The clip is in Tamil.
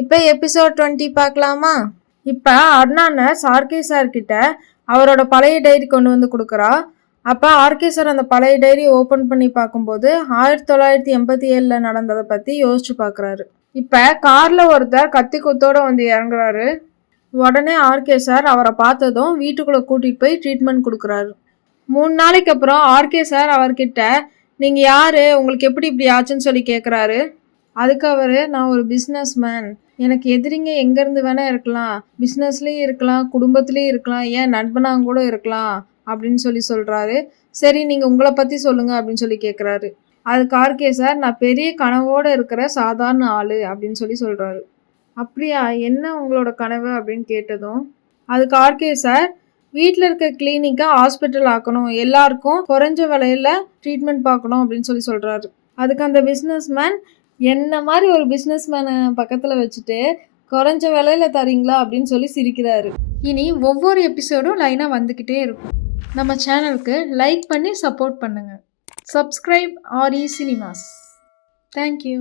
இப்போ எபிசோட் 20 பார்க்கலாமா? இப்போ அர்ணானை ஆர்கே சார் கிட்ட அவரோட பழைய டைரி கொண்டு வந்து கொடுக்குறா. அப்போ ஆர்கே சார் அந்த பழைய டைரி ஓப்பன் பண்ணி பார்க்கும்போது 1987 நடந்ததை பற்றி யோசிச்சு பார்க்குறாரு. இப்போ காரில் ஒருத்தர் கத்தி குத்தோட வந்து இறங்குறாரு. உடனே ஆர்கே சார் அவரை பார்த்ததும் வீட்டுக்குள்ளே கூட்டிகிட்டு போய் ட்ரீட்மெண்ட் கொடுக்குறாரு. 3 நாளைக்கு அப்புறம் ஆர்கே சார் அவர்கிட்ட நீங்கள் யார், உங்களுக்கு எப்படி இப்படி ஆச்சுன்னு சொல்லி கேட்குறாரு. அதுக்கு அவர், நான் ஒரு பிஸ்னஸ் மேன், எனக்கு எதிரிங்க எங்கேருந்து வேணால் இருக்கலாம், பிஸ்னஸ்லேயும் இருக்கலாம், குடும்பத்துலேயும் இருக்கலாம், ஏன் நண்பனாக கூட இருக்கலாம் அப்படின்னு சொல்லி சொல்கிறாரு. சரி, நீங்கள் உங்களை பற்றி சொல்லுங்கள் அப்படின்னு சொல்லி கேட்குறாரு. அதுக்கு ஆர்கே சார், நான் பெரிய கனவோடு இருக்கிற சாதாரண ஆள் அப்படின்னு சொல்லி சொல்கிறாரு. அப்படியா, என்ன உங்களோட கனவு அப்படின்னு கேட்டதும் அதுக்கு ஆர்கே சார், வீட்டில் இருக்க கிளினிக்கை ஹாஸ்பிட்டல் ஆக்கணும், எல்லாருக்கும் குறைஞ்ச விலையில் ட்ரீட்மெண்ட் பார்க்கணும் அப்படின்னு சொல்லி சொல்கிறாரு. அதுக்கு அந்த பிஸ்னஸ் மேன், என்ன மாதிரி ஒரு பிஸ்னஸ் மேனை பக்கத்தில் வச்சுட்டு குறைஞ்ச விலையில் தரீங்களா அப்படின்னு சொல்லி சிரிக்கிறாரு. இனி ஒவ்வொரு எபிசோடும் லைனாக வந்துக்கிட்டே இருக்கும். நம்ம சேனலுக்கு லைக் பண்ணி சப்போர்ட் பண்ணுங்கள். Subscribe RE cinemas. தேங்க்யூ.